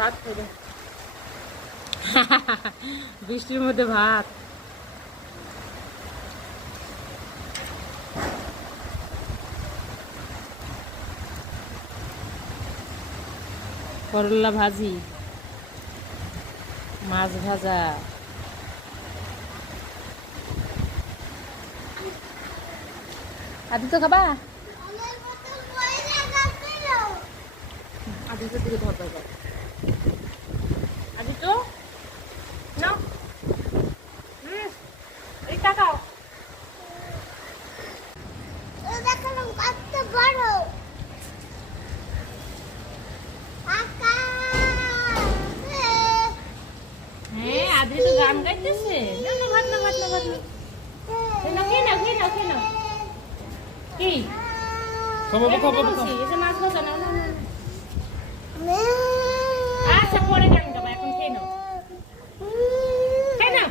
ভাত খাইবে। বৃষ্টির মধ্যে ভাত। করলা ভাজি, মাছ ভাজা। আদি তো খাবা? আদি তো দিকে ধর ধর। আদি তো নাও। এই টাকাও। হ্যাঁ, আদি তো গান গাইতেছে। না না, ভাত না, ভাত না, ভাত না। খেয়ে নাও, খেয়ে নাও, খেয়ে নাও, খেয়ে নাও। কি? খাবো খাবো খাবো। এই যে মাছ ভাজা নাও, নাও, নাও। আচ্ছা, পরে গান গাবা, এখন খেয়ে নাও। খেয়ে নাও।